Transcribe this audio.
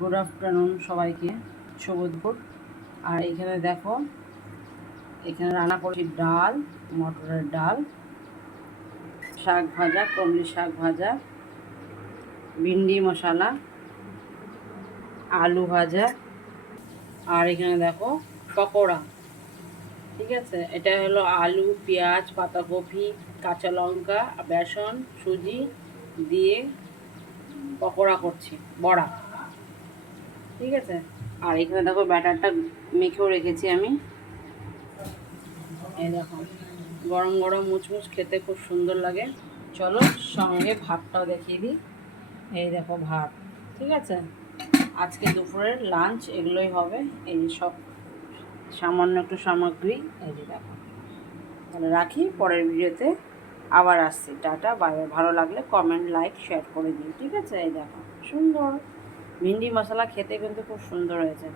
Good afternoon সবাইকে, শুভ দুপুর। আর এখানে দেখো, এখানে রান্না করছি ডাল, মটরের ডাল, শাক ভাজা, কমলি শাক ভাজা, ভিন্ডি মশলা, আলু ভাজা, আর এখানে দেখো পকোড়া। ঠিক আছে, এটা হলো আলু, পেঁয়াজ, পাতাকপি, কাঁচা লঙ্কা, বেসন, সুজি দিয়ে পকোড়া করছি, বড়া। ঠিক আছে, আর এখানে দেখো ব্যাটারটা মেখেও রেখেছি আমি। এই দেখো, গরম গরম মুচমুচ, খেতে খুব সুন্দর লাগে। চলো সঙ্গে ভাতটাও দেখিয়ে দিই। এই দেখো ভাত। ঠিক আছে, আজকে দুপুরের লাঞ্চ এগুলোই হবে। এই সব সামান্য একটু সামগ্রী। এই যে দেখো, তাহলে রাখি, পরের ভিডিওতে আবার আসছি। Tata, bye bye. ভালো লাগলে কমেন্ট, লাইক, শেয়ার করে দিই। ঠিক আছে, এই দেখো সুন্দর ভিন্ডি মশলা, খেতে কিন্তু খুব সুন্দর হয়েছে।